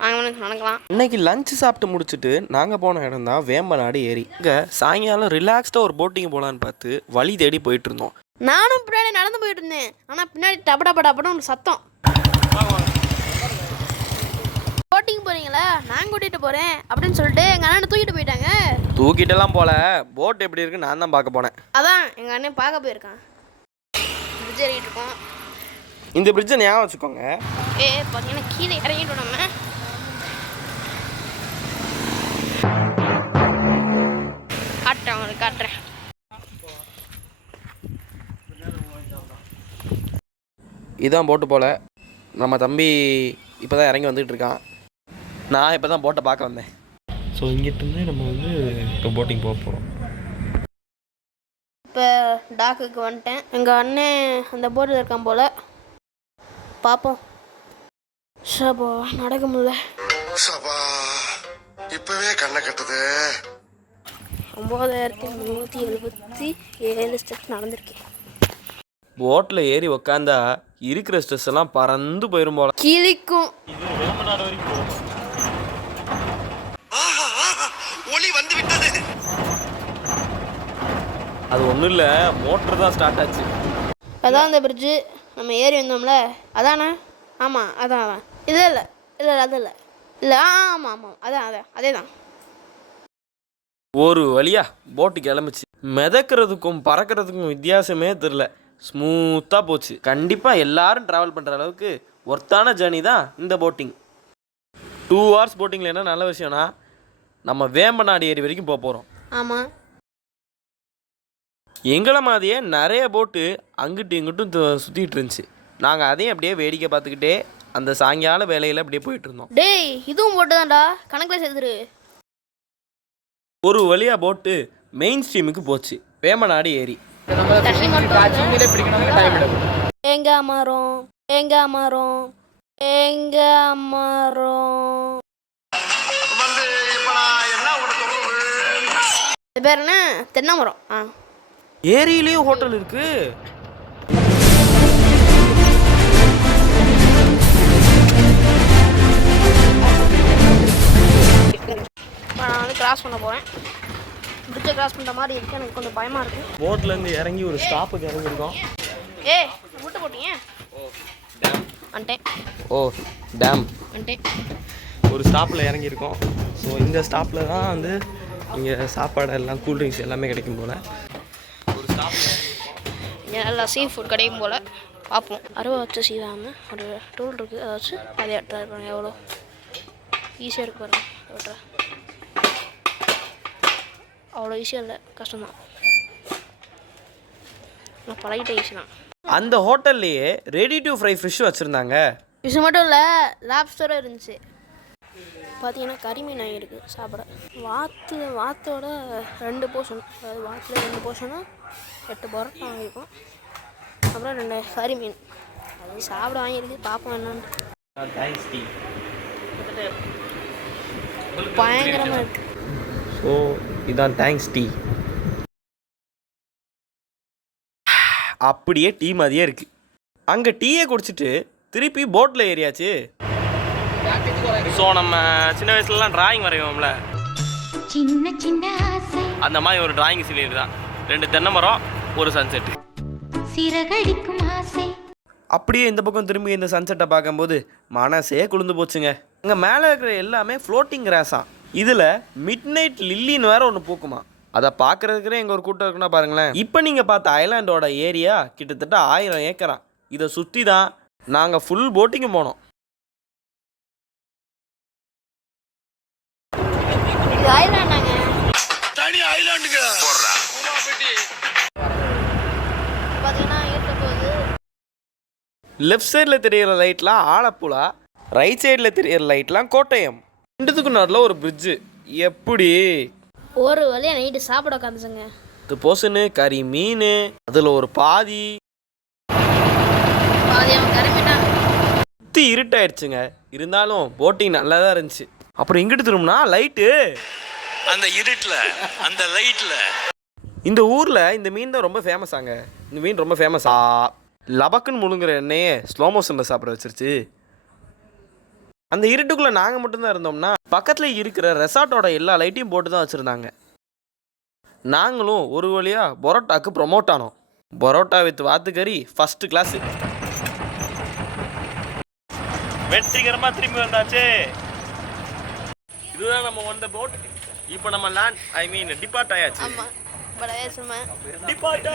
வாங்க நடக்கலாம். இன்னைக்கு லஞ்ச் சாப்பிட்டு முடிச்சுட்டு நாங்கள் போன இடம் தான் வேம்பநாடு ஏரி. இங்கே சாயங்காலம் ரிலாக்ஸ்டாக ஒரு போட்டிங் போகலான்னு பார்த்து வழி தேடி போயிட்டு இருந்தோம். நானும் பின்னாடி நடந்து போயிட்டு இருந்தேன். ஆனால் பின்னாடி டபடபடப்பட ஒரு சத்தம். போட்டிங் போறீங்களா, நான் கூட்டிட்டு போறேன் அப்படின்னு சொல்லிட்டு எங்க அண்ணன் தூக்கிட்டு போயிட்டாங்க. தூக்கிட்டெல்லாம் போல, போட் எப்படி இருக்கு நான் தான் பார்க்க போனேன். அதான் எங்க அண்ணன் பார்க்க போயிருக்கான். பிரிட்ஜ் ஏறிட்டு இருக்கோம். இந்த பிரிட்ஜை ஞாபகம் வச்சுக்கோங்க. பார்த்தீங்கன்னா கீழே இறங்கிட்டு நம்ம காட்டுறேன். இதான் போட்டு போல. நம்ம தம்பி இப்போ தான் இறங்கி வந்துட்டு இருக்கான். நான் இப்போ தான் போட்டை பார்க்க வந்தேன். ஸோ இங்கிட்டிருந்து நம்ம இப்போ போட்டிங் போக போகிறோம். இப்போ டாக்குக்கு வந்துட்டேன். எங்கள் அண்ணன் அந்த போட்டில் இருக்கான் போல். பார்ப்போம். ஷபா நடக்க முடியல. இப்பவே கண்ணை கட்டுது. 9377 ஸ்டெப்ஸ் நடந்திருக்கேன். போட்டில் ஏறி உக்காந்தா இருக்கிற ஸ்ட்ரெஸ் எல்லாம் பறந்து போயிடும் போல. கிளிக்கும் ஒளி வந்து விட்டது. அது ஒன்றும் இல்லை, மோட்டர் தான் ஸ்டார்ட் ஆச்சு. அதான் அந்த பிரிட்ஜு நம்ம ஏறி வந்தோம்ல, அதானே? ஆமாம் அதான் இல்லை அது இல்லை ஆமாம் அதான் அதே தான். ஒரு வழியா போட்டு கிளம்பிச்சு. மிதக்கிறதுக்கும் பறக்கிறதுக்கும் வித்தியாசமே தெரில. ஸ்மூத்தாக போச்சு. கண்டிப்பாக எல்லாரும் ட்ராவல் பண்ணுற அளவுக்கு ஒர்த்தான ஜேர்னி தான் இந்த போட்டிங். 2 hours போட்டிங்கில் என்ன நல்ல விஷயம்னா, நம்ம வேம்பநாடு ஏரி வரைக்கும் போக போகிறோம். ஆமாம். எங்களை மாதிரியே நிறைய போட்டு அங்கிட்டும் இங்கிட்டும் சுற்றிட்டு இருந்துச்சு. நாங்கள் அதையும் அப்படியே வேடிக்கை பார்த்துக்கிட்டே அந்த சாயங்கால வேலையில் அப்படியே போயிட்டு இருந்தோம். டேய் இதுவும் போட்டு தான்டா, கணக்கில் சேர்த்துரு. ஒரு வழியாக போட்டு மெயின் ஸ்ட்ரீமுக்கு போச்சு, வேம்பநாடு ஏரி. எங்க மரம் இது பேர் என்ன? தென்னை மரம். ஏரியிலேயும் ஹோட்டல் இருக்கு. நான் கிராஸ் பண்ண போறேன். பிரிட்ஜை கிராஸ் பண்ணுற மாதிரி இருக்கு. எனக்கு கொஞ்சம் பயமாக இருக்குது. போட்லேருந்து இறங்கி ஒரு ஸ்டாப்புக்கு இறங்கியிருக்கோம். விட்டு போட்டீங்க. வந்துட்டேன். டேம் வந்துட்டேன். ஒரு ஸ்டாப்பில் இறங்கியிருக்கோம். ஸோ இந்த ஸ்டாப்பில் தான் இங்கே சாப்பாடு எல்லாம் கூல்ட்ரிங்க்ஸ் எல்லாமே கிடைக்கும் போல். ஒரு ஸ்டாப்பில் இங்கே நல்லா சீ ஃபுட் கிடைக்கும் போல். பார்ப்போம். அறுவை வச்சு செய்வாமல் ஒரு டூல் இருக்குது, அதை வச்சு அதே ட்ரை பண்ணுங்க. எவ்வளோ ஈஸியாக இருக்கு பாருங்க. அவ்வளோ ஈஸியாக இல்லை, கஷ்டம்தான். நான் பழகிட்ட ஈஸி தான். அந்த ஹோட்டல்லையே ரெடி டு ஃப்ரை ஃபிஷ் வச்சுருந்தாங்க. ஃபிஷ் மட்டும் இல்லை, லாப்ஸ்டரும் இருந்துச்சு. பார்த்தீங்கன்னா கறிமீன் இருக்குது சாப்பிட. வாத்தோட 2 போர்ஷன், அதாவது வாத்தில் 2 போர்ஷனும் 8 பரோட்டா வாங்கியிருக்கோம். அப்புறம் 2 கறிமீன் அதாவது சாப்பிட வாங்கியிருக்கு. பார்ப்போம் என்னன்னு. பயங்கரமாக இருக்குது. ஸோ இதான் தேங்க்ஸ் டீ. அப்படியே டீ மாதிரியே இருக்குது. அங்கே டீயை குடிச்சிட்டு திருப்பி போட்டில் ஏறியாச்சு. ஸோ நம்ம சின்ன வயசுலலாம் டிராயிங் வரைவோம்ல, அந்த மாதிரி ஒரு டிராயிங் சிலியர் தான். 2 தென்னை மரம், ஒரு சன்செட்டு. அப்படியே இந்த பக்கம் திரும்பி இந்த சன்செட்டை பார்க்கும்போது மனசே குளிர்ந்து போச்சுங்க. அங்கே மேலே இருக்கிற எல்லாமே ஃப்ளோட்டிங் கிராஸாக. இதில் மிட் நைட் லில்லின்னு வேற ஒன்று பூக்குமா. அதை பார்க்குறதுக்குறே எங்கள் ஒரு கூட்டம் இருக்குன்னா பாருங்களேன். இப்போ நீங்கள் பார்த்த ஐலாண்டோட ஏரியா கிட்டத்தட்ட 1000 ஏக்கரா. இதை சுற்றி தான் நாங்கள் ஃபுல் போட்டிங்கு போனோம். லெஃப்ட் சைடில் தெரிகிற லைட்லாம் ஆலப்புழா, ரைட் சைடில் தெரிகிற லைட்லாம் கோட்டயம். 2த்துக்கு நடுவில் ஒரு பிரிட்ஜு. எப்படி ஒரு வழியாக நைட்டு சாப்பிட உட்காந்துச்சுங்க. இது போசனு கறி மீன், அதில் ஒரு பாதி சுற்றி இருட்டாயிடுச்சுங்க. இருந்தாலும் போட்டிங் நல்லா தான் இருந்துச்சு. அப்புறம் இங்கிட்டு திரும்பினா லைட்டு, அந்த இருட்டில் அந்த லைட்டில். இந்த ஊரில் இந்த மீன் தான் ரொம்ப ஃபேமஸாங்க. இந்த மீன் ரொம்ப ஃபேமஸா. லபக்குன்னு முழுங்குற எண்ணெயே ஸ்லோ மோஷனில் சாப்பிட வச்சிருச்சு. அந்த இருட்டுக்குள்ளே நாங்கள் மட்டும்தான் இருந்தோம்னா பக்கத்தில் இருக்கிற ரெசார்ட்டோட எல்லா லைட்டையும் போட்டு தான் வச்சுருந்தாங்க. நாங்களும் ஒரு வழியாக பரோட்டாக்கு ப்ரொமோட் ஆனோம். பரோட்டா வித் வாத்துக்கறி ஃபஸ்ட்டு கிளாஸு. வெற்றிகரமாக திரும்பி வந்தாச்சு. இதுதான் நம்ம வந்த போட். இப்போ நம்ம லேண்ட் டிபார்ட் ஆயாச்சு. ஆமாம், பட் டிபார்ட்